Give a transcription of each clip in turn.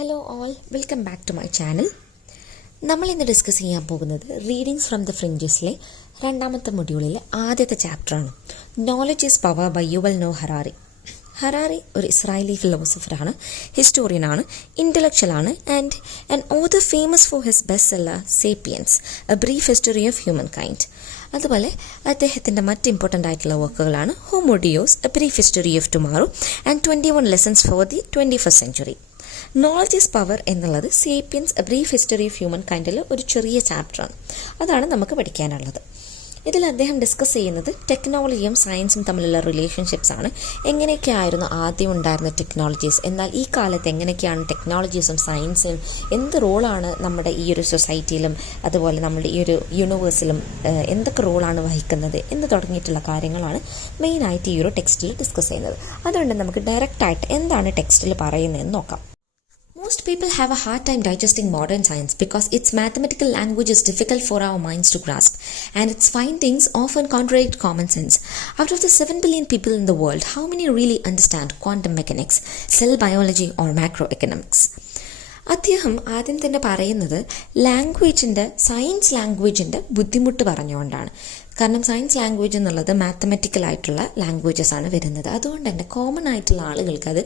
Hello all, welcome back to my channel. നമ്മളിന്ന് discuss ചെയ്യാൻ പോകുന്നത് റീഡിങ്സ് ഫ്രം ദ ഫ്രിഞ്ചസിലെ രണ്ടാമത്തെ മൊഡ്യൂളിലെ ആദ്യത്തെ ചാപ്റ്ററാണ്. Knowledge is power by Yuval Noah Harari. Harari ഒരു ഇസ്രായേലി ഫിലോസഫറാണ്, ഹിസ്റ്റോറിയനാണ്, ഇൻ്റലക്ച്വലാണ് and an author famous for his best seller Sapiens, a brief history of humankind. അതുപോലെ അദ്ദേഹത്തിൻ്റെ മറ്റ് ഇമ്പോർട്ടൻ്റ് ആയിട്ടുള്ള വർക്കുകളാണ് Homo Deus, a brief history of tomorrow and 21 lessons for the 21st century. Knowledge is power എന്നുള്ളത് Sapiens a brief history of human കൈൻഡിൽ ഒരു ചെറിയ ചാപ്റ്ററാണ്. അതാണ് നമുക്ക് പഠിക്കാനുള്ളത്. ഇതിൽ അദ്ദേഹം ഡിസ്കസ് ചെയ്യുന്നത് ടെക്നോളജിയും സയൻസും തമ്മിലുള്ള റിലേഷൻഷിപ്സ് ആണ്. എങ്ങനെയൊക്കെയായിരുന്നു ആദ്യം ഉണ്ടായിരുന്ന ടെക്നോളജീസ്, എന്നാൽ ഈ കാലത്ത് എങ്ങനെയൊക്കെയാണ് ടെക്നോളജീസും സയൻസും എന്ത് റോളാണ് നമ്മുടെ ഈ ഒരു സൊസൈറ്റിയിലും അതുപോലെ നമ്മുടെ ഈ ഒരു യൂണിവേഴ്സിലും എന്തൊക്കെ റോളാണ് വഹിക്കുന്നത് എന്ന് തുടങ്ങിയിട്ടുള്ള കാര്യങ്ങളാണ് മെയിനായിട്ട് ഈ ഒരു ടെക്സ്റ്റിൽ ഡിസ്കസ് ചെയ്യുന്നത്. അതുകൊണ്ട് നമുക്ക് ഡയറക്റ്റായിട്ട് എന്താണ് ടെക്സ്റ്റിൽ പറയുന്നതെന്ന് നോക്കാം. Most people have a hard time digesting modern science because its mathematical language is difficult for our minds to grasp, and its findings often contradict common sense. Out of the 7 billion people in the world, how many really understand quantum mechanics, cell biology, or macroeconomics? അദ്ദേഹം ആദ്യം തന്നെ പറയുന്നത് science ലാംഗ്വേജിൻ്റെ ബുദ്ധിമുട്ട് പറഞ്ഞുകൊണ്ടാണ്. കാരണം science language എന്നുള്ളത് mathematical ആയിട്ടുള്ള languages ആണ് വരുന്നത്. അതുകൊണ്ട് തന്നെ കോമൺ ആയിട്ടുള്ള ആളുകൾക്ക് അത്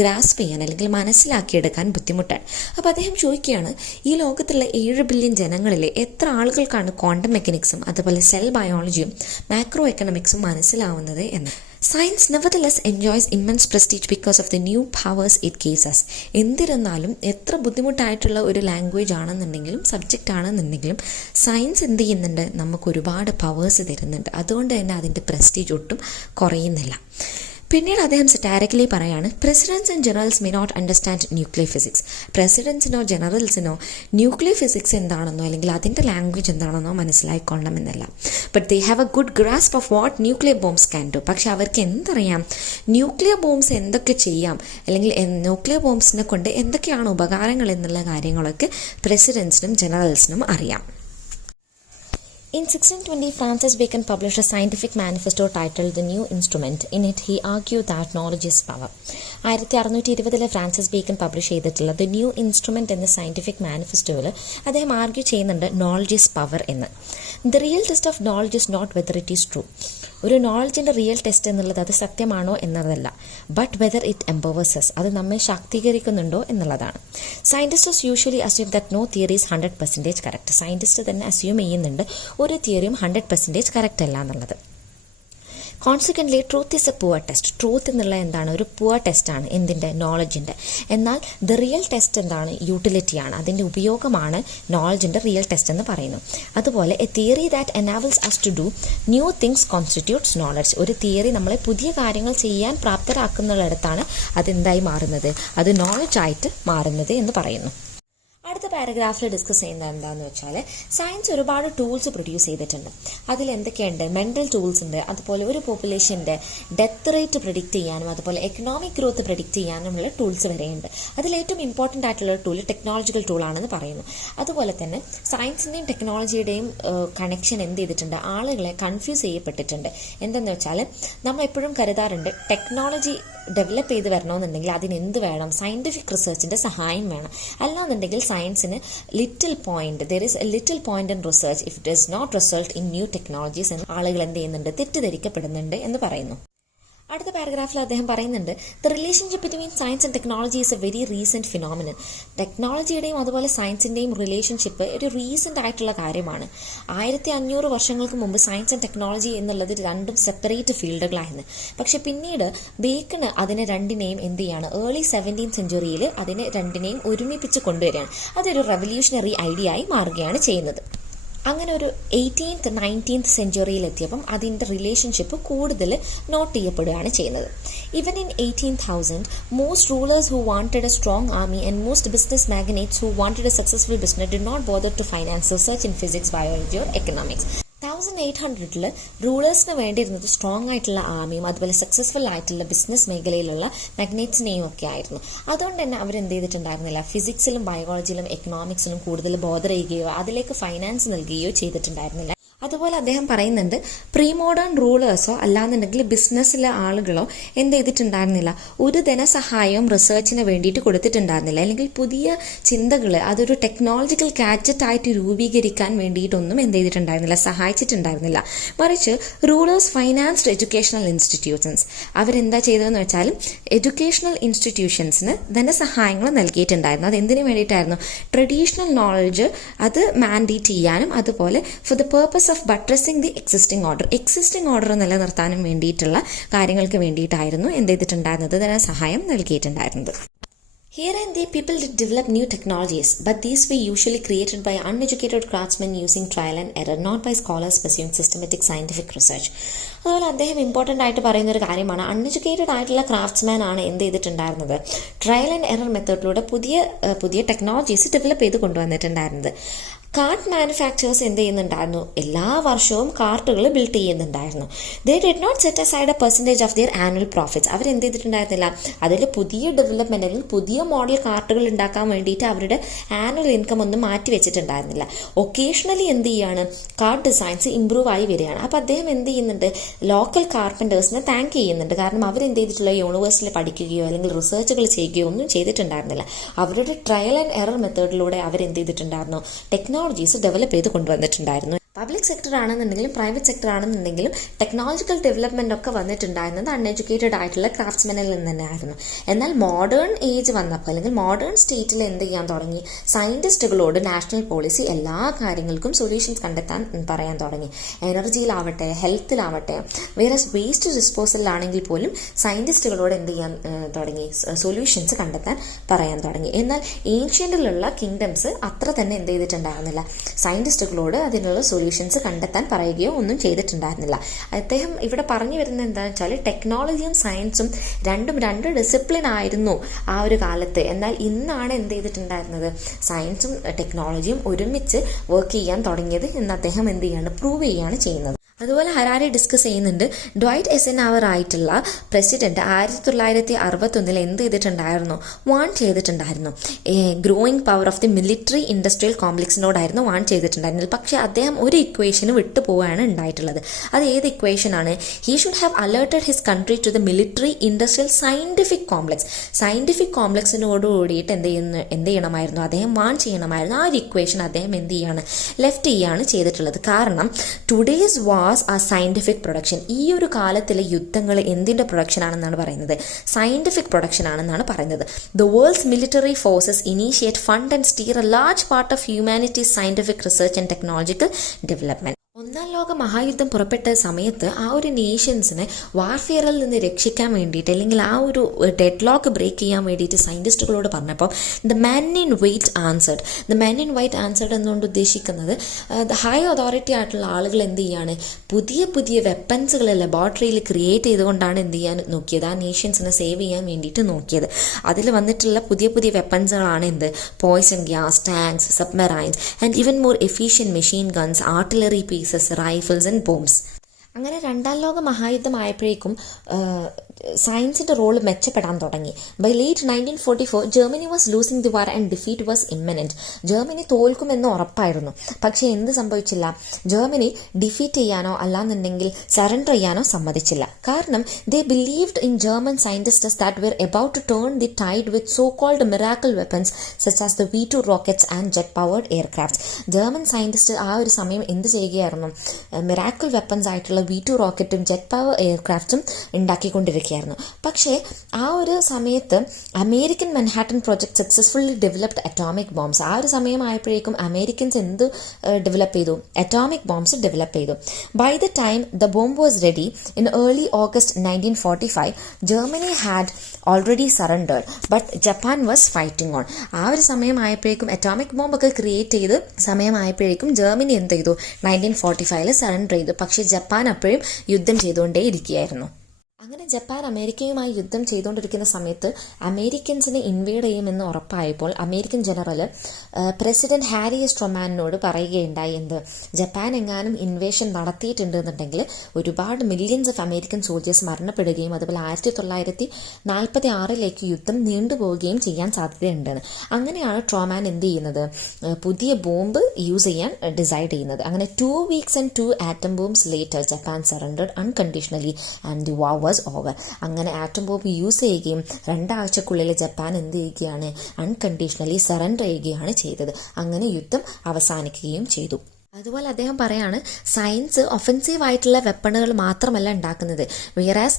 ഗ്രാസ്പ് ചെയ്യാൻ അല്ലെങ്കിൽ മനസ്സിലാക്കിയെടുക്കാൻ ബുദ്ധിമുട്ടാണ്. അപ്പോൾ അദ്ദേഹം ചോദിക്കുകയാണ്, ഈ ലോകത്തുള്ള 7 ബില്യൺ ജനങ്ങളിൽ എത്ര ആളുകൾക്കാണ് ക്വാണ്ടം മെക്കാനിക്സും അതുപോലെ സെൽ ബയോളജിയും മാക്രോ എക്കണോമിക്സും മനസ്സിലാവുന്നത് എന്ന്. Science nevertheless enjoys immense prestige because of the new powers it gives us. എന്നിരുന്നാലും എത്ര ബുദ്ധിമുട്ടായിട്ടുള്ള ഒരു ലാംഗ്വേജ് ആണെന്നുണ്ടെങ്കിലും സബ്ജക്റ്റ് ആണെന്നുണ്ടെങ്കിലും സയൻസ് എന്ത് ചെയ്യുന്നുണ്ട്, നമുക്ക് ഒരുപാട് പവേഴ്സ് തരുന്നുണ്ട്. അതുകൊണ്ട് തന്നെ അതിൻ്റെ പ്രസ്റ്റീജ് ഒട്ടും കുറയുന്നില്ല. പിന്നീട് അദ്ദേഹം സറ്റാരിക്കലി പറയാണ്, presidents and generals may not understand nuclear physics. പ്രസിഡൻസിനോ ജനറൽസിനോ ന്യൂക്ലിയർ ഫിസിക്സ് എന്താണെന്നോ അല്ലെങ്കിൽ അതിൻ്റെ ലാംഗ്വേജ് എന്താണെന്നോ മനസ്സിലായിക്കൊള്ളണമെന്നല്ല. But they have a good grasp of what nuclear bombs can do. പക്ഷെ അവർക്ക് എന്തറിയാം, ന്യൂക്ലിയർ ബോംബ്സ് എന്തൊക്കെ ചെയ്യാം അല്ലെങ്കിൽ ന്യൂക്ലിയർ ബോംബ്സിനെ കൊണ്ട് എന്തൊക്കെയാണ് ഉപകാരങ്ങൾ എന്നുള്ള കാര്യങ്ങളൊക്കെ പ്രസിഡൻസിനും ജനറൽസിനും അറിയാം. In 1620, Francis Bacon published a scientific manifesto titled The New Instrument. In it, he argued that knowledge is power. 1620 Francis Bacon publish ചെയ്തിട്ടുള്ള ദ ന്യൂ ഇൻസ്ട്രുമെൻറ്റ് എന്ന സയൻറ്റിഫിക് മാനിഫെസ്റ്റോയിൽ അദ്ദേഹം ആർഗ്യൂ ചെയ്യുന്നുണ്ട് നോളജ് ഈസ് പവർ എന്ന്. The real test of knowledge is not whether it is true. ഒരു നോളജിൻ്റെ real test എന്നുള്ളത് അത് സത്യമാണോ എന്നതല്ല, but whether it empowers us, അത് നമ്മെ ശാക്തീകരിക്കുന്നുണ്ടോ എന്നുള്ളതാണ്. Scientists usually assume that no theory is 100% correct. Scientist തന്നെ അസ്യൂം ചെയ്യുന്നുണ്ട് ഒരു തിയറിയും 100% കറക്റ്റ് അല്ല എന്നുള്ളത്. Consequently truth is A poor test. Truth എന്നുള്ള എന്താണ്, ഒരു പുവർ ടെസ്റ്റാണ് എന്തിൻ്റെ, നോളജിൻ്റെ. എന്നാൽ ദ റിയൽ ടെസ്റ്റ് എന്താണ്, യൂട്ടിലിറ്റിയാണ്, അതിൻ്റെ ഉപയോഗമാണ് നോളജിൻ്റെ റിയൽ ടെസ്റ്റ് എന്ന് പറയുന്നു. അതുപോലെ a theory that enables us to do new things constitutes knowledge. ഒരു തിയറി നമ്മളെ പുതിയ കാര്യങ്ങൾ ചെയ്യാൻ പ്രാപ്തരാക്കുന്നിടത്താണ് അതെന്തായി മാറുന്നത്, അത് നോളജായിട്ട് മാറുന്നത് എന്ന് പറയുന്നു. അടുത്ത പാരഗ്രാഫിൽ ഡിസ്കസ് ചെയ്യുന്നത് എന്താണെന്ന് വെച്ചാൽ, സയൻസ് ഒരുപാട് ടൂൾസ് പ്രൊഡ്യൂസ് ചെയ്തിട്ടുണ്ട്. അതിലെന്തൊക്കെയുണ്ട്, മെൻ്റൽ ടൂൾസ് ഉണ്ട്, അതുപോലെ ഒരു പോപ്പുലേഷൻ്റെ ഡെത്ത് റേറ്റ് പ്രെഡിക്റ്റ് ചെയ്യാനും അതുപോലെ എക്കണോമിക് ഗ്രോത്ത് പ്രെഡിക്റ്റ് ചെയ്യാനുമുള്ള ടൂൾസ് വരെയുണ്ട്. അതിലേറ്റവും ഇമ്പോർട്ടൻ്റ് ആയിട്ടുള്ള ടൂൾ ടെക്നോളജിക്കൽ ടൂളാണെന്ന് പറയുന്നു. അതുപോലെ തന്നെ സയൻസിൻ്റെയും ടെക്നോളജിയുടെയും കണക്ഷൻ എന്ത് ചെയ്തിട്ടുണ്ട്, ആളുകളെ കൺഫ്യൂസ് ചെയ്യപ്പെട്ടിട്ടുണ്ട്. എന്തെന്ന് വെച്ചാൽ നമ്മൾ എപ്പോഴും കരുതാറുണ്ട് ടെക്നോളജി ഡെവലപ്പ് ചെയ്ത് വരണമെന്നുണ്ടെങ്കിൽ അതിനെന്ത് വേണം, സയൻറ്റിഫിക് റിസർച്ചിൻ്റെ സഹായം വേണം. അല്ലാന്നുണ്ടെങ്കിൽ സയൻസിന് there is a little point in research if it does not result in new technologies എന്ന് ആളുകൾ എന്ത് ചെയ്യുന്നുണ്ട്, തെറ്റിദ്ധരിക്കപ്പെടുന്നുണ്ട് എന്ന് പറയുന്നു. അടുത്ത പാരഗ്രാഫിൽ അദ്ദേഹം പറയുന്നുണ്ട്, the relationship between science and technology is a very recent phenomenon. ടെക്നോളജിയുടെയും അതുപോലെ സയൻസിൻ്റെയും റിലേഷൻഷിപ്പ് ഒരു റീസെൻ്റ് ആയിട്ടുള്ള കാര്യമാണ്. 1500 വർഷങ്ങൾക്ക് മുമ്പ് സയൻസ് ആൻഡ് ടെക്നോളജി എന്നുള്ളത് രണ്ടും സെപ്പറേറ്റ് ഫീൽഡുകളായിരുന്നു. പക്ഷെ പിന്നീട് ബേക്കണ് അതിനെ രണ്ടിനെയും എന്ത് ചെയ്യാണ്, ഏർലി 17th സെഞ്ച്വറിയിൽ അതിനെ രണ്ടിനെയും ഒരുമിപ്പിച്ച് കൊണ്ടുവരികയാണ്. അതൊരു റെവല്യൂഷണറി ഐഡിയ ആയി മാറുകയാണ് ചെയ്യുന്നത്. അങ്ങനെ ഒരു 18th 19th സെഞ്ച്വറിയിലെത്തിയപ്പം അതിൻ്റെ റിലേഷൻഷിപ്പ് കൂടുതൽ നോട്ട് ചെയ്യപ്പെടുകയാണ് ചെയ്യുന്നത്. Even in 18,000 most rulers who wanted a strong army and most business magnates who wanted a successful business did not bother to finance research in physics, biology or economics. 1800 റൂളേഴ്സിന് വേണ്ടിയിരുന്നത് strong ആയിട്ടുള്ള ആർമിയും അതുപോലെ successful ആയിട്ടുള്ള business മേഖലയിലുള്ള മാഗ്നേറ്റ്സിനെയും ഒക്കെ ആയിരുന്നു. അതുകൊണ്ട് തന്നെ അവരെന്ത് ചെയ്തിട്ടുണ്ടായിരുന്നില്ല, ഫിസിക്സിലും ബയോളജിയിലും എക്കണോമിക്സിലും കൂടുതൽ ബോധർ ചെയ്യുകയോ അതിലേക്ക് ഫൈനാൻസ് നൽകുകയോ ചെയ്തിട്ടുണ്ടായിരുന്നില്ല. അതുപോലെ അദ്ദേഹം പറയുന്നുണ്ട് പ്രീ മോഡേൺ റൂളേഴ്സോ അല്ലാന്നുണ്ടെങ്കിൽ ബിസിനസ്സിലെ ആളുകളോ എന്ത് ചെയ്തിട്ടുണ്ടായിരുന്നില്ല, ഒരു ധനസഹായവും റിസർച്ചിന് വേണ്ടിയിട്ട് കൊടുത്തിട്ടുണ്ടായിരുന്നില്ല, അല്ലെങ്കിൽ പുതിയ ചിന്തകൾ അതൊരു ടെക്നോളജിക്കൽ ഗാഡ്ജറ്റ് ആയിട്ട് രൂപീകരിക്കാൻ വേണ്ടിയിട്ടൊന്നും എന്ത് ചെയ്തിട്ടുണ്ടായിരുന്നില്ല, സഹായിച്ചിട്ടുണ്ടായിരുന്നില്ല. മറിച്ച് റൂളേഴ്സ് ഫൈനാൻസ്ഡ് എഡ്യൂക്കേഷണൽ ഇൻസ്റ്റിറ്റ്യൂഷൻസ്, അവരെന്താ ചെയ്തതെന്ന് വെച്ചാൽ എഡ്യൂക്കേഷണൽ ഇൻസ്റ്റിറ്റ്യൂഷൻസിന് ധനസഹായങ്ങൾ നൽകിയിട്ടുണ്ടായിരുന്നു. അത് എന്തിനു വേണ്ടിയിട്ടായിരുന്നു? ട്രഡീഷണൽ നോളജ് അത് മാൻഡേറ്റ് ചെയ്യാനും അതുപോലെ for the purpose of buttressing the existing order നിലനിർത്താനും വേണ്ടിയിട്ടുള്ള കാര്യങ്ങൾക്ക് വേണ്ടിയിട്ടായിരുന്നു എന്ത് ചെയ്തിട്ടുണ്ടായിരുന്നത്, ധനസഹായം നൽകിയിട്ടുണ്ടായിരുന്നത്. Here and there, people did develop new technologies, but these were usually created by uneducated craftsmen using trial and error, not by scholars pursuing systematic scientific research. അതുപോലെ അദ്ദേഹം important ആയിട്ട് പറയുന്ന ഒരു കാര്യമാണ്, അൺഎഡ്യൂക്കേറ്റഡ് ആയിട്ടുള്ള ക്രാഫ്റ്റ്സ്മാൻ ആണ് എന്ത് ചെയ്തിട്ടുണ്ടായിരുന്നത്, ട്രയൽ ആൻഡ് എറർ മെത്തേഡിലൂടെ പുതിയ ടെക്നോളജീസ് ഡെവലപ്പ് ചെയ്ത് കൊണ്ടുവന്നിട്ടുണ്ടായിരുന്നത്. കാർട്ട് മാനുഫാക്ചേഴ്സ് എന്ത് ചെയ്യുന്നുണ്ടായിരുന്നു, എല്ലാ വർഷവും കാർട്ടുകൾ ബിൽഡ് ചെയ്യുന്നുണ്ടായിരുന്നു. They did not set aside a percentage of their annual profits. അവരെന്ത് ചെയ്തിട്ടുണ്ടായിരുന്നില്ല, അതിൽ പുതിയ ഡെവലപ്മെന്റ് അല്ലെങ്കിൽ പുതിയ മോഡൽ കാർട്ടുകൾ ഉണ്ടാക്കാൻ വേണ്ടിയിട്ട് അവരുടെ ആനുവൽ ഇൻകം ഒന്നും മാറ്റി വെച്ചിട്ടുണ്ടായിരുന്നില്ല. ഒക്കേഷണലി എന്ത് ചെയ്യാണ്, കാർട്ട് ഡിസൈൻസ് ഇമ്പ്രൂവ് ആയി വരികയാണ്. അപ്പോൾ അദ്ദേഹം എന്ത് ചെയ്യുന്നുണ്ട്, ലോക്കൽ കാർപ്പൻറ്റേഴ്സിനെ താങ്ക് ചെയ്യുന്നുണ്ട്. കാരണം അവരെന്ത് ചെയ്തിട്ടുള്ള യൂണിവേഴ്സിറ്റിയിൽ പഠിക്കുകയോ അല്ലെങ്കിൽ റിസർച്ചുകൾ ചെയ്യുകയോ ഒന്നും ചെയ്തിട്ടുണ്ടായിരുന്നില്ല. അവരുടെ ട്രയൽ ആൻഡ് എറർ മെത്തേഡിലൂടെ അവരെന്ത് ചെയ്തിട്ടുണ്ടായിരുന്നു, ടെക്നോളജീസ് ഡെവലപ്പ് ചെയ്ത് കൊണ്ടുവന്നിട്ടുണ്ടായിരുന്നു. പബ്ലിക് സെക്ടർ ആണെന്നുണ്ടെങ്കിലും പ്രൈവറ്റ് സെക്ടർ ആണെന്നുണ്ടെങ്കിലും ടെക്നോളജിക്കൽ ഡെവലപ്മെന്റ് ഒക്കെ വന്നിട്ടുണ്ടായിരുന്നത് അൺഎഡ്യൂക്കേറ്റഡ് ആയിട്ടുള്ള ക്രാഫ്റ്റ്സ്മെനിൽ നിന്ന് തന്നെയായിരുന്നു. എന്നാൽ മോഡേൺ ഏജ് വന്നപ്പോൾ അല്ലെങ്കിൽ മോഡേൺ സ്റ്റേറ്റിൽ എന്ത് ചെയ്യാൻ തുടങ്ങി, സയന്റിസ്റ്റുകളോട് നാഷണൽ പോളിസി എല്ലാ കാര്യങ്ങൾക്കും സൊല്യൂഷൻസ് കണ്ടെത്താൻ പറയാൻ തുടങ്ങി. എനർജിയിലാവട്ടെ, ഹെൽത്തിലാവട്ടെ, വേറെ വേസ്റ്റ് ഡിസ്പോസലിലാണെങ്കിൽ പോലും സയന്റിസ്റ്റുകളോട് എന്ത് ചെയ്യാൻ തുടങ്ങി, സൊല്യൂഷൻസ് കണ്ടെത്താൻ പറയാൻ തുടങ്ങി. എന്നാൽ ഏൻഷ്യന്റിലുള്ള കിങ്ഡംസ് അത്ര തന്നെ എന്ത് ചെയ്തിട്ടുണ്ടായിരുന്നില്ല, സയന്റിസ്റ്റുകളോട് അതിനുള്ള സൊല്യൂഷൻസ് കണ്ടെത്താൻ പറയുകയോ ഒന്നും ചെയ്തിട്ടുണ്ടായിരുന്നില്ല. അദ്ദേഹം ഇവിടെ പറഞ്ഞു വരുന്നത് എന്താണെന്ന് വെച്ചാൽ ടെക്നോളജിയും സയൻസും രണ്ട് ഡിസിപ്ലിൻ ആയിരുന്നു ആ ഒരു കാലത്ത്. എന്നാൽ ഇന്നാണ് എന്ത് ചെയ്തിട്ടുണ്ടായിരുന്നത്, സയൻസും ടെക്നോളജിയും ഒരുമിച്ച് വർക്ക് ചെയ്യാൻ തുടങ്ങിയത് എന്ന് അദ്ദേഹം എന്ത് ചെയ്യാണ്, പ്രൂവ് ചെയ്യാണ് ചെയ്യുന്നത്. അതുപോലെ ഹരാരി ഡിസ്കസ് ചെയ്യുന്നുണ്ട്, ഡ്വൈറ്റ് എസനവർ ആയിട്ടുള്ള പ്രസിഡന്റ് 1961 എന്ത് ചെയ്തിട്ടുണ്ടായിരുന്നു, വാൺ ചെയ്തിട്ടുണ്ടായിരുന്നു. Growing power of the military industrial കോംപ്ലക്സിനോടായിരുന്നു വാൺ ചെയ്തിട്ടുണ്ടായിരുന്നത്. പക്ഷേ അദ്ദേഹം ഒരു ഇക്വേഷന് വിട്ടു പോവുകയാണ് ഉണ്ടായിട്ടുള്ളത്. അത് ഏത് ഇക്വേഷനാണ്, he should have alerted his country to the military industrial scientific കോംപ്ലക്സിനോട് കൂടിയിട്ട് എന്ത് ചെയ്യണമായിരുന്നു, അദ്ദേഹം വാൺ ചെയ്യണമായിരുന്നു. ആ ഒരു ഇക്വേഷൻ അദ്ദേഹം എന്ത് ചെയ്യാണ്, ലെഫ്റ്റ് ചെയ്യാണ് ചെയ്തിട്ടുള്ളത്. കാരണം ടുഡേസ് വാർ ആ സയന്റിഫിക് പ്രൊഡക്ഷൻ, ഈ ഒരു കാലത്തിലെ യുദ്ധങ്ങൾ എന്തിന്റെ പ്രൊഡക്ഷൻ ആണെന്നാണ് പറയുന്നത്, സയന്റിഫിക് പ്രൊഡക്ഷൻ ആണെന്നാണ് പറയുന്നത്. The world's military forces initiate, fund and stir A large part of humanities scientific research and technological development. ഒന്നാം ലോക മഹായുദ്ധം പുറപ്പെട്ട സമയത്ത് ആ ഒരു നേഷൻസിനെ വാർഫെയറിൽ നിന്ന് രക്ഷിക്കാൻ വേണ്ടിയിട്ട് അല്ലെങ്കിൽ ആ ഒരു ഡെഡ് ലോക്ക് ബ്രേക്ക് ചെയ്യാൻ വേണ്ടിയിട്ട് സയന്റിസ്റ്റുകളോട് പറഞ്ഞപ്പോൾ the men in white answered എന്നുകൊണ്ട് ഉദ്ദേശിക്കുന്നത് ദ ഹൈ അതോറിറ്റി ആയിട്ടുള്ള ആളുകൾ എന്ത് ചെയ്യാണ്, പുതിയ വെപ്പൻസുകൾ ലബോറട്ടറിയിൽ ക്രിയേറ്റ് ചെയ്തുകൊണ്ടാണ് എന്ത് ചെയ്യാൻ നോക്കിയത്, ആ നേഷൻസിനെ സേവ് ചെയ്യാൻ വേണ്ടിയിട്ട് നോക്കിയത്. അതിൽ വന്നിട്ടുള്ള പുതിയ വെപ്പൻസുകളാണ് എന്ത്, poison gas, tanks, submarines and even more efficient machine guns, artillery pieces, rifles and bombs. അങ്ങനെ രണ്ടാം ലോക മഹായുദ്ധം ആയപ്പോഴേക്കും സയൻസിന്റെ റോള് മെച്ചപ്പെടാൻ തുടങ്ങി. By late 1944 Germany was losing the war and defeat was imminent. Germany തോൽക്കുമെന്ന് ഉറപ്പായിരുന്നു. പക്ഷേ എന്ത് സംഭവിച്ചില്ല, ജർമ്മനി ഡിഫീറ്റ് ചെയ്യാനോ അല്ലാന്നുണ്ടെങ്കിൽ സറണ്ടർ ചെയ്യാനോ സമ്മതിച്ചില്ല. കാരണം they believed in German scientists that were about to turn the tide with so called miracle weapons such as the V2 rockets and jet powered aircrafts. German scientist ആ ഒരു സമയം എന്ത് ചെയ്യുകയായിരുന്നു, മിറാക്കിൾ വെപ്പൺസ് ആയിട്ടുള്ള V2 റോക്കറ്റും jet power എയർക്രാഫ്റ്റും ഉണ്ടാക്കിക്കൊണ്ടിരിക്കുകയായിരുന്നു. പക്ഷേ ആ ഒരു സമയത്ത് American Manhattan project successfully developed atomic bombs. ആ ഒരു സമയമായപ്പോഴേക്കും അമേരിക്കൻസ് എന്ത് ഡെവലപ്പ് ചെയ്തു, അറ്റോമിക് ബോംബ്സ് ഡെവലപ്പ് ചെയ്തു. By the time the bomb was ready in early August 1945 Germany had already surrendered but Japan was fighting on. ആ ഒരു സമയമായപ്പോഴേക്കും atomic ബോംബൊക്കെ create ചെയ്ത് സമയമായപ്പോഴേക്കും Germany എന്ത് ചെയ്തു, 1945 സറണ്ടർ ചെയ്തു. പക്ഷേ ജപ്പാൻ അപ്പോഴും യുദ്ധം ചെയ്തുകൊണ്ടേ ഇരിക്കുകയായിരുന്നു. അങ്ങനെ ജപ്പാൻ അമേരിക്കയുമായി യുദ്ധം ചെയ്തുകൊണ്ടിരിക്കുന്ന സമയത്ത് അമേരിക്കൻസിനെ ഇൻവേഡ് ചെയ്യുമെന്ന് ഉറപ്പായപ്പോൾ American general president Harry S ട്രൊമാനോട് പറയുകയുണ്ടായി എന്ത്, ജപ്പാൻ എങ്ങാനും ഇൻവേഷൻ നടത്തിയിട്ടുണ്ടെന്നുണ്ടെങ്കിൽ ഒരുപാട് മില്യൺസ് ഓഫ് അമേരിക്കൻ സോൾജേഴ്സ് മരണപ്പെടുകയും അതുപോലെ 1946 യുദ്ധം നീണ്ടുപോവുകയും ചെയ്യാൻ സാധ്യതയുണ്ടെന്ന്. അങ്ങനെയാണ് ട്രോമാൻ എന്ത് ചെയ്യുന്നത്, പുതിയ ബോംബ് യൂസ് ചെയ്യാൻ ഡിസൈഡ് ചെയ്യുന്നത്. അങ്ങനെ 2 weeks and 2 atom bombs later Japan surrendered unconditionally and the war was over. അങ്ങനെ ആറ്റം ബോംബ് യൂസ് ചെയ്യുകയും 2 ആഴ്ചക്കുള്ളിൽ ജപ്പാൻ എന്ത് ചെയ്യുകയാണ്, അൺകണ്ടീഷണലി സറണ്ടർ ചെയ്യുകയാണ് ചെയ്തത്. അങ്ങനെ യുദ്ധം അവസാനിക്കുകയും ചെയ്തു. അതുപോലെ അദ്ദേഹം പറയാണ്, സയൻസ് ഒഫൻസീവ് ആയിട്ടുള്ള വെപ്പണുകൾ മാത്രമല്ല ഉണ്ടാക്കുന്നത്, whereas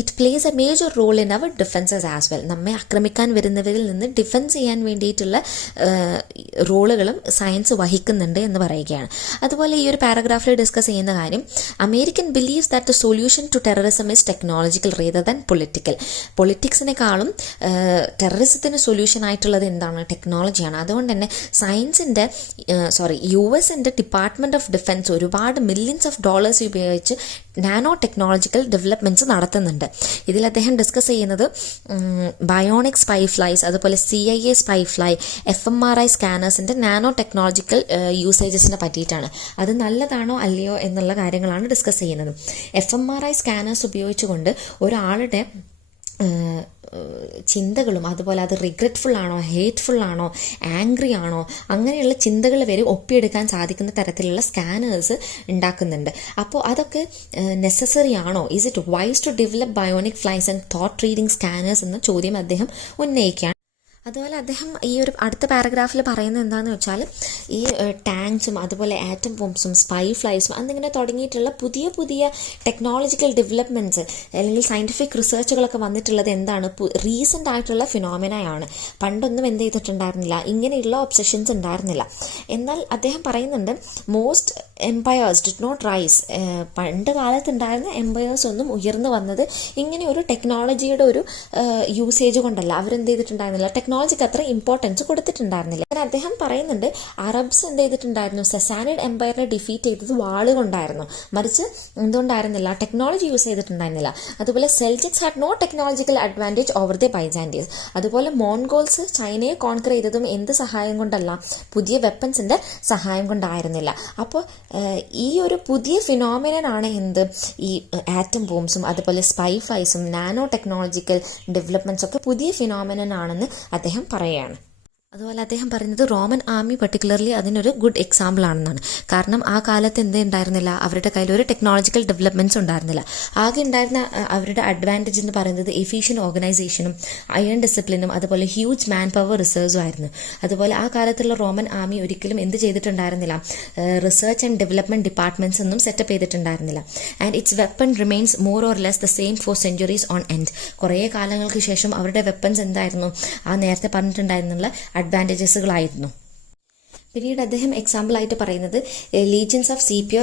it plays a major role in our defences as well. നമ്മെ ആക്രമിക്കാൻ വരുന്നവരിൽ നിന്ന് ഡിഫെൻസ് ചെയ്യാൻ വേണ്ടിയിട്ടുള്ള റോളുകളും സയൻസ് വഹിക്കുന്നുണ്ട് എന്ന് പറയുകയാണ്. അതുപോലെ ഈ ഒരു പാരഗ്രാഫിൽ ഡിസ്കസ് ചെയ്യുന്ന കാര്യം, American believes that the solution to terrorism is technological rather than political. പൊളിറ്റിക്സിനെക്കാളും ടെററിസത്തിന് സൊല്യൂഷൻ ആയിട്ടുള്ളത് എന്താണ്, ടെക്നോളജിയാണ്. അതുകൊണ്ട് തന്നെ സയൻസിൻ്റെ US-ൻ്റെ ഡിപ്പാർട്ട്മെന്റ് ഓഫ് ഡിഫൻസ് ഒരുപാട് മില്യൺസ് ഓഫ് ഡോളേഴ്സ് ഉപയോഗിച്ച് നാനോ ടെക്നോളജിക്കൽ ഡെവലപ്മെന്റ്സ് നടത്തുന്നുണ്ട്. ഇതിൽ അദ്ദേഹം ഡിസ്കസ് ചെയ്യുന്നത് ബയോണിക് സ്പൈ ഫ്ലൈസ്, അതുപോലെ CIA സ്പൈ ഫ്ലൈ, FMRI സ്കാനേഴ്സിന്റെ നാനോ ടെക്നോളജിക്കൽ യൂസേജസിനെ പറ്റിയിട്ടാണ്. അത് നല്ലതാണോ അല്ലയോ എന്നുള്ള കാര്യങ്ങളാണ് ഡിസ്കസ് ചെയ്യുന്നത്. FMRI സ്കാനേഴ്സ് ഉപയോഗിച്ചുകൊണ്ട് ഒരാളുടെ ചിന്തകളും അതുപോലെ അത് റിഗ്രറ്റ്ഫുൾ ആണോ, ഹേറ്റ്ഫുൾ ആണോ, ആംഗ്രി ആണോ, അങ്ങനെയുള്ള ചിന്തകൾ വരെ ഒപ്പിയെടുക്കാൻ സാധിക്കുന്ന തരത്തിലുള്ള സ്കാനേഴ്സ് ഉണ്ടാക്കുന്നുണ്ട്. അപ്പോൾ അതൊക്കെ നെസസറി ആണോ, is it wise to develop bionic flies and thought reading scanners എന്ന ചോദ്യം അദ്ദേഹം ഉന്നയിക്കുകയാണ്. അതുപോലെ അദ്ദേഹം ഈ ഒരു അടുത്ത പാരഗ്രാഫിൽ പറയുന്നത് എന്താണെന്ന് വെച്ചാൽ, ഈ ടാങ്ക്സും അതുപോലെ ആറ്റം ബോംബ്സും സ്പൈ ഫ്ലൈസും എന്നിങ്ങനെ തുടങ്ങിയിട്ടുള്ള പുതിയ പുതിയ ടെക്നോളജിക്കൽ ഡെവലപ്മെൻറ്റ്സ് അല്ലെങ്കിൽ സയൻറ്റിഫിക് റിസർച്ചുകളൊക്കെ വന്നിട്ടുള്ളത് എന്താണ്, റീസെൻ്റ് ആയിട്ടുള്ള ഫിനോമിനയാണ്. പണ്ടൊന്നും എന്ത് ചെയ്തിട്ടുണ്ടായിരുന്നില്ല, ഇങ്ങനെയുള്ള ഒബ്സഷൻസ് ഉണ്ടായിരുന്നില്ല. എന്നാൽ അദ്ദേഹം പറയുന്നുണ്ട്, most empires did not rise. പണ്ട് കാലത്തുണ്ടായിരുന്ന എംപയേഴ്സ് ഒന്നും ഉയർന്നു വന്നത് ഇങ്ങനെ ഒരു ടെക്നോളജിയുടെ ഒരു യൂസേജ് കൊണ്ടല്ല. അവരെന്ത് ചെയ്തിട്ടുണ്ടായിരുന്നില്ല, ടെക്നോളജിക്ക് അത്ര ഇമ്പോർട്ടൻസ് കൊടുത്തിട്ടുണ്ടായിരുന്നില്ല. അങ്ങനെ അദ്ദേഹം പറയുന്നുണ്ട്, അറബ്സ് എന്ത് ചെയ്തിട്ടുണ്ടായിരുന്നു, സസാനിഡ് എംപയറിനെ ഡിഫീറ്റ് ചെയ്തത് വാളുകൊണ്ടായിരുന്നു, മറിച്ച് എന്തുകൊണ്ടായിരുന്നില്ല, ടെക്നോളജി യൂസ് ചെയ്തിട്ടുണ്ടായിരുന്നില്ല. അതുപോലെ Seljuks had no technological advantage over the Byzantines. അതുപോലെ മോൺഗോൾസ് ചൈനയെ കോൺക്വർ ചെയ്തതും എന്ത് സഹായം കൊണ്ടല്ല, പുതിയ വെപ്പൺസിന്റെ സഹായം കൊണ്ടായിരുന്നില്ല. അപ്പോൾ ഈ ഒരു പുതിയ ഫിനോമിനനാണ് എന്ത്, ഈ ആറ്റം ബോംബ്സും അതുപോലെ സ്പൈ ഫ്ലൈസും നാനോ ടെക്നോളജിക്കൽ ഡെവലപ്മെന്റ്സ് ഒക്കെ പുതിയ ഫിനോമിനനാണെന്ന് അദ്ദേഹം പറയുകയാണ്. അതുപോലെ അദ്ദേഹം പറയുന്നത് റോമൻ ആർമി പെർട്ടിക്കുലർലി അതിനൊരു ഗുഡ് എക്സാമ്പിൾ ആണെന്നാണ്. കാരണം ആ കാലത്ത് എന്ത് ഉണ്ടായിരുന്നില്ല, അവരുടെ കയ്യിൽ ഒരു ടെക്നോളജിക്കൽ ഡെവലപ്മെന്റ്സ് ഉണ്ടായിരുന്നില്ല. ആകെ ഉണ്ടായിരുന്ന അവരുടെ അഡ്വാൻറ്റേജ് എന്ന് പറയുന്നത് എഫിഷ്യന്റ് ഓർഗനൈസേഷനും അയൺ ഡിസിപ്ലിനും അതുപോലെ ഹ്യൂജ് മാൻ പവർ റിസർവ്സും ആയിരുന്നു. അതുപോലെ ആ കാലത്തുള്ള റോമൻ ആർമി ഒരിക്കലും എന്ത് ചെയ്തിട്ടുണ്ടായിരുന്നില്ല, റിസർച്ച് ആൻഡ് ഡെവലപ്മെന്റ് ഡിപ്പാർട്ട്മെന്റ്സ് ഒന്നും സെറ്റപ്പ് ചെയ്തിട്ടുണ്ടായിരുന്നില്ല. And its weapon remains more or less the same for centuries on end. കുറേ കാലങ്ങൾക്ക് ശേഷം അവരുടെ വെപ്പൺസ് എന്തായിരുന്നു, ആ നേരത്തെ പറഞ്ഞിട്ടുണ്ടായിരുന്നുള്ള അഡ്വാൻറ്റേജസുകളായിരുന്നു. പിന്നീട് അദ്ദേഹം എക്സാമ്പിൾ ആയിട്ട് പറയുന്നത്, legions of Scipio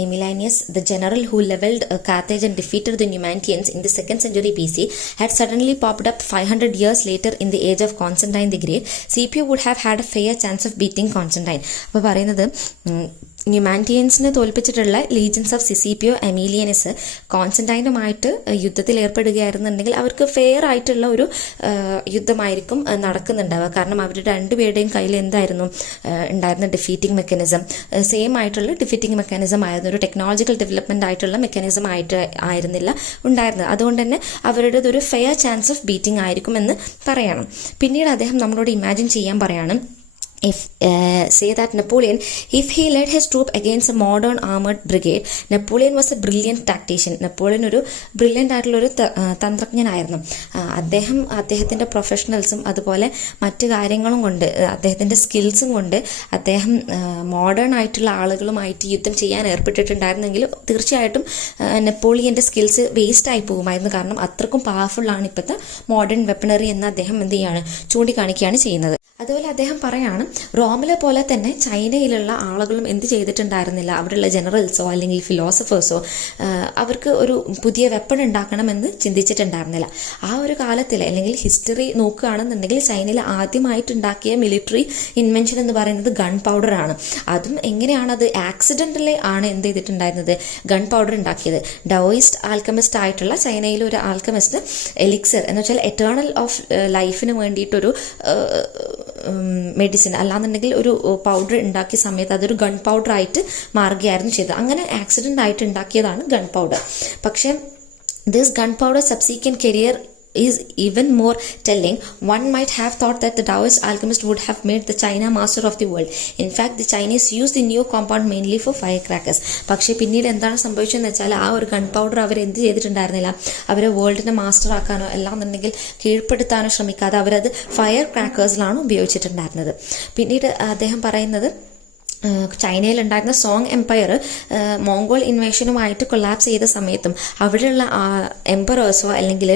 Aemilianus the general who levelled Carthage and defeated the Numantians in the 2nd century BC had suddenly popped up 500 years later in the age of Constantine the Great. Scipio would have had a fair chance of beating Constantine. അപ്പോൾ പറയുന്നത്, ന്യൂമാൻറ്റിയൻസിനെ തോൽപ്പിച്ചിട്ടുള്ള legions of സിസിപ്പിയോ എമീലിയനസ് കോൺസ്റ്റന്റൈനുമായിട്ട് യുദ്ധത്തിൽ ഏർപ്പെടുകയായിരുന്നുണ്ടെങ്കിൽ അവർക്ക് fair ആയിട്ടുള്ള ഒരു യുദ്ധമായിരിക്കും നടക്കുന്നുണ്ടാവുക. കാരണം അവരുടെ രണ്ടുപേരുടെയും കയ്യിൽ എന്തായിരുന്നു ഉണ്ടായിരുന്ന ഡിഫീറ്റിംഗ് മെക്കാനിസം, സെയിം ആയിട്ടുള്ള ഡിഫീറ്റിംഗ് മെക്കാനിസം ആയിരുന്നു, ഒരു ടെക്നോളജിക്കൽ ഡെവലപ്മെന്റ് ആയിട്ടുള്ള മെക്കാനിസം ആയിരുന്നില്ല ഉണ്ടായിരുന്നത്. അതുകൊണ്ട് തന്നെ അവരുടേത് ഒരു ഫെയർ ചാൻസ് ഓഫ് ബീറ്റിംഗ് ആയിരിക്കും എന്ന് പറയണം. പിന്നീട് അദ്ദേഹം നമ്മളോട് ഇമാജിൻ ചെയ്യാൻ പറയാണ്, say that Napoleon, if he led his troop against a modern armored brigade, Napoleon was a brilliant tactician. Napoleon ഒരു ബ്രില്യൻ്റ് ആയിട്ടുള്ളൊരു തന്ത്രജ്ഞനായിരുന്നു. അദ്ദേഹത്തിൻ്റെ പ്രൊഫഷണൽസും അതുപോലെ മറ്റു കാര്യങ്ങളും കൊണ്ട്, അദ്ദേഹത്തിൻ്റെ സ്കിൽസും കൊണ്ട് അദ്ദേഹം മോഡേൺ ആയിട്ടുള്ള ആളുകളുമായിട്ട് യുദ്ധം ചെയ്യാൻ ഏർപ്പെട്ടിട്ടുണ്ടായിരുന്നെങ്കിൽ തീർച്ചയായിട്ടും നെപ്പോളിയൻ്റെ സ്കിൽസ് വേസ്റ്റ് ആയി പോകുമായിരുന്നു. കാരണം അത്രക്കും പവർഫുള്ളാണ് ഇപ്പോഴത്തെ മോഡേൺ വെപ്പണറി എന്ന് അദ്ദേഹം എന്ത് ചെയ്യാണ്, ചൂണ്ടിക്കാണിക്കുകയാണ് ചെയ്യുന്നത്. അതുപോലെ അദ്ദേഹം പറയാണ്, കാരണം റോമിലെ പോലെ തന്നെ ചൈനയിലുള്ള ആളുകളും എന്ത് ചെയ്തിട്ടുണ്ടായിരുന്നില്ല, അവിടെയുള്ള ജനറൽസോ അല്ലെങ്കിൽ ഫിലോസഫേഴ്സോ അവർക്ക് ഒരു പുതിയ വെപ്പൺ ഉണ്ടാക്കണമെന്ന് ചിന്തിച്ചിട്ടുണ്ടായിരുന്നില്ല. ആ ഒരു കാലത്തിൽ അല്ലെങ്കിൽ ഹിസ്റ്ററി നോക്കുകയാണെന്നുണ്ടെങ്കിൽ ചൈനയിൽ ആദ്യമായിട്ടുണ്ടാക്കിയ മിലിറ്ററി ഇൻവെൻഷൻ എന്ന് പറയുന്നത് ഗൺ പൗഡർ ആണ്. അതും എങ്ങനെയാണ്, അത് ആക്സിഡൻ്റലി ആണ് എന്ത് ചെയ്തിട്ടുണ്ടായിരുന്നത്, ഗൺ പൗഡർ ഉണ്ടാക്കിയത്. ഡോയിസ്റ്റ് ആൽക്കമിസ്റ്റ് ആയിട്ടുള്ള ചൈനയിലെ ഒരു ആൽക്കമിസ്റ്റ് എലിക്സർ എന്ന് വെച്ചാൽ എറ്റേണൽ ഓഫ് ലൈഫിന് വേണ്ടിയിട്ടൊരു മെഡിസിൻ അല്ലാന്നുണ്ടെങ്കിൽ ഒരു പൗഡർ ഉണ്ടാക്കിയ സമയത്ത് അതൊരു ഗൺ പൗഡർ ആയിട്ട് മാറുകയായിരുന്നു ചെയ്തത്. അങ്ങനെ ആക്സിഡൻ്റ് ആയിട്ട് ഉണ്ടാക്കിയതാണ് ഗൺ പൗഡർ. പക്ഷേ this gun powder subsequent career is even more telling. One might have thought that the Taoist alchemist would have made the China master of the world. In fact, the Chinese used the new compound mainly for firecrackers. പക്ഷേ പിന്നീട് എന്താണ് സംഭവിച്ചതെന്ന് വെച്ചാൽ ആ ഒരു gun powder അവർ എന്ത് ചെയ്തിട്ടുണ്ടായിരുന്നില്ല, അവരെ വേൾഡിനെ master ആക്കാനോ അല്ലാന്നുണ്ടെങ്കിൽ കീഴ്പ്പെടുത്താനോ ശ്രമിക്കാതെ അവരത് ഫയർ ക്രാക്കേഴ്സിലാണ് ഉപയോഗിച്ചിട്ടുണ്ടായിരുന്നത്. പിന്നീട് അദ്ദേഹം പറയുന്നത് ചൈനയിലുണ്ടായിരുന്ന സോങ് എംപയർ മോംഗോൾ ഇൻവേഷനുമായിട്ട് കൊളാപ്സ് ചെയ്ത സമയത്തും അവിടെയുള്ള എംപറേഴ്സോ അല്ലെങ്കിൽ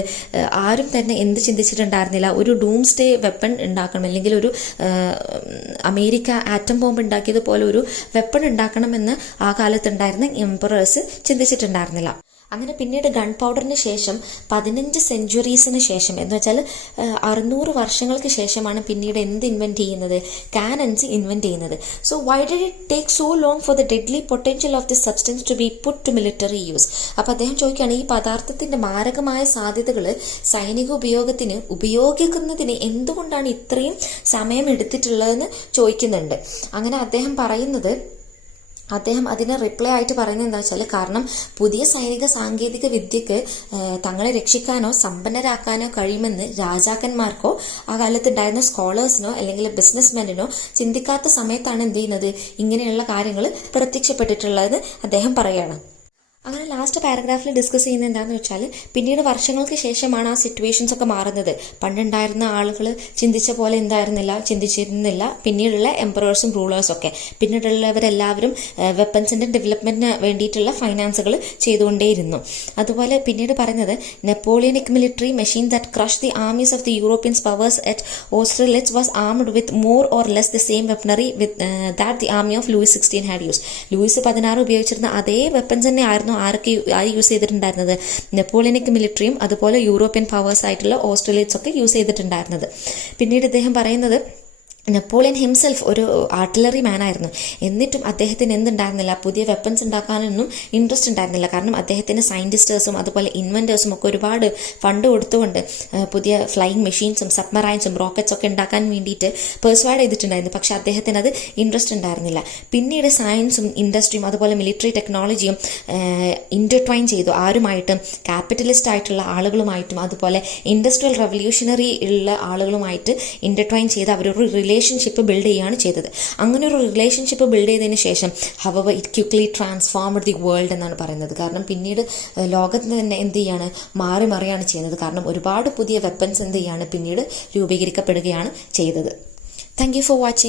ആരും തന്നെ എന്ത് ചിന്തിച്ചിട്ടുണ്ടായിരുന്നില്ല, ഒരു ഡൂംസ്ഡേ വെപ്പൺ ഉണ്ടാക്കണം അല്ലെങ്കിൽ ഒരു അമേരിക്ക ആറ്റം ബോംബ് ഉണ്ടാക്കിയതുപോലെ ഒരു വെപ്പൺ ഉണ്ടാക്കണമെന്ന് ആ കാലത്തുണ്ടായിരുന്ന എംപറേഴ്സ് ചിന്തിച്ചിട്ടുണ്ടായിരുന്നില്ല. അങ്ങനെ പിന്നീട് ഗൺ പൗഡറിന് ശേഷം 15 സെഞ്ച്വറീസിന് ശേഷം എന്ന് വെച്ചാൽ 600 വർഷങ്ങൾക്ക് ശേഷമാണ് പിന്നീട് എന്ത് ഇൻവെൻറ്റ് ചെയ്യുന്നത്, കാനൻസ് ഇൻവെൻറ്റ് ചെയ്യുന്നത്. So why did it take so long for the deadly potential of this substance to be put to military use? അപ്പോൾ അദ്ദേഹം ചോദിക്കുകയാണ്, ഈ പദാർത്ഥത്തിൻ്റെ മാരകമായ സാധ്യതകൾ സൈനിക ഉപയോഗിക്കുന്നതിന് എന്തുകൊണ്ടാണ് ഇത്രയും സമയം എടുത്തിട്ടുള്ളതെന്ന് ചോദിക്കുന്നുണ്ട്. അങ്ങനെ അദ്ദേഹം അതിന് റിപ്ലൈ ആയിട്ട് പറയുന്നത് എന്താ വെച്ചാൽ, കാരണം പുതിയ സൈനിക സാങ്കേതിക വിദ്യക്ക് തങ്ങളെ രക്ഷിക്കാനോ സമ്പന്നരാക്കാനോ കഴിയുമെന്ന് രാജാക്കന്മാർക്കോ ആ കാലത്തുണ്ടായിരുന്ന സ്കോളേഴ്സിനോ അല്ലെങ്കിൽ ബിസിനസ്മെനിനോ ചിന്തിക്കാത്ത സമയത്താണ് എന്ത് ചെയ്യുന്നത്, ഇങ്ങനെയുള്ള കാര്യങ്ങൾ പ്രത്യക്ഷപ്പെട്ടിട്ടുള്ളതെന്ന് അദ്ദേഹം പറയുകയാണ്. അങ്ങനെ ലാസ്റ്റ് പാരഗ്രാഫിൽ ഡിസ്കസ് ചെയ്യുന്നത് എന്താണെന്ന് വെച്ചാൽ, പിന്നീട് വർഷങ്ങൾക്ക് ശേഷമാണ് ആ സിറ്റുവേഷൻസ് ഒക്കെ മാറുന്നത്. പണ്ടുണ്ടായിരുന്ന ആളുകൾ ചിന്തിച്ചിരുന്നില്ല പിന്നീടുള്ള എംപറേഴ്സും റൂളേഴ്സും ഒക്കെ. പിന്നീടുള്ളവരെല്ലാവരും വെപ്പൺസിൻ്റെ ഡെവലപ്മെൻറ്റിന് വേണ്ടിയിട്ടുള്ള ഫൈനാൻസുകൾ ചെയ്തുകൊണ്ടേയിരുന്നു. അതുപോലെ പിന്നീട് പറയുന്നത്, Napoleonic military machine that crush the armies of the Europeans powers at Austerlitz was armed with more or less the same weaponry that the army of Louis 16 had use. Louis 16 ഉപയോഗിച്ചിരുന്ന അതേ വെപ്പൺസ് തന്നെ ആര് use ചെയ്തിട്ടുണ്ടായിരുന്നത്, നെപ്പോളിയനിക് മിലിറ്ററിയും അതുപോലെ European powers ആയിട്ടുള്ള Australians ഒക്കെ use ചെയ്തിട്ടുണ്ടായിരുന്നത്. പിന്നീട് ഇദ്ദേഹം പറയുന്നത്, നെപ്പോളിയൻ ഹിംസെൽഫ് ഒരു ആർട്ടിലറി മാൻ ആയിരുന്നു. എന്നിട്ടും അദ്ദേഹത്തിന് എന്തുണ്ടായിരുന്നില്ല, പുതിയ വെപ്പൺസ് ഉണ്ടാക്കാനൊന്നും ഇൻട്രസ്റ്റ് ഉണ്ടായിരുന്നില്ല. കാരണം അദ്ദേഹത്തിന് സയൻറ്റിസ്റ്റേഴ്സും അതുപോലെ ഇൻവെൻറ്റേഴ്സും ഒക്കെ ഒരുപാട് ഫണ്ട് കൊടുത്തുകൊണ്ട് പുതിയ ഫ്ലൈയിങ് മെഷീൻസും സബ്മറൈൻസും റോക്കറ്റ്സ് ഒക്കെ ഉണ്ടാക്കാൻ വേണ്ടിയിട്ട് പെർസ്വാഡ് ചെയ്തിട്ടുണ്ടായിരുന്നു. പക്ഷേ അദ്ദേഹത്തിന് അത് ഇൻട്രസ്റ്റ് ഉണ്ടായിരുന്നില്ല. പിന്നീട് സയൻസും ഇൻഡസ്ട്രിയും അതുപോലെ മിലിറ്ററി ടെക്നോളജിയും ഇൻ്റർട്വൈൻ ചെയ്തു. ആരുമായിട്ടും ക്യാപിറ്റലിസ്റ്റ് ആയിട്ടുള്ള ആളുകളുമായിട്ടും അതുപോലെ ഇൻഡസ്ട്രിയൽ റവല്യൂഷണറി ഉള്ള ആളുകളുമായിട്ട് ഇൻ്റർട്വൈൻ ചെയ്ത് അവരൊരു റിലേഷൻഷിപ്പ് ബിൽഡ് ചെയ്യുകയാണ് ചെയ്തത്. അങ്ങനെ ഒരു റിലേഷൻഷിപ്പ് ബിൽഡ് ചെയ്തതിന് ശേഷം hour it quickly transformed the world എന്നാണ് പറയുന്നത്. കാരണം പിന്നീട് ലോകത്തിന് തന്നെ എന്ത് ചെയ്യാണ്, മാറിയാണ് ചെയ്യുന്നത്. കാരണം ഒരുപാട് പുതിയ വെപ്പൺസ് എന്ത് ചെയ്യാണ് പിന്നീട് രൂപീകരിക്കപ്പെടുകയാണ് ചെയ്തത്. Thank you for watching.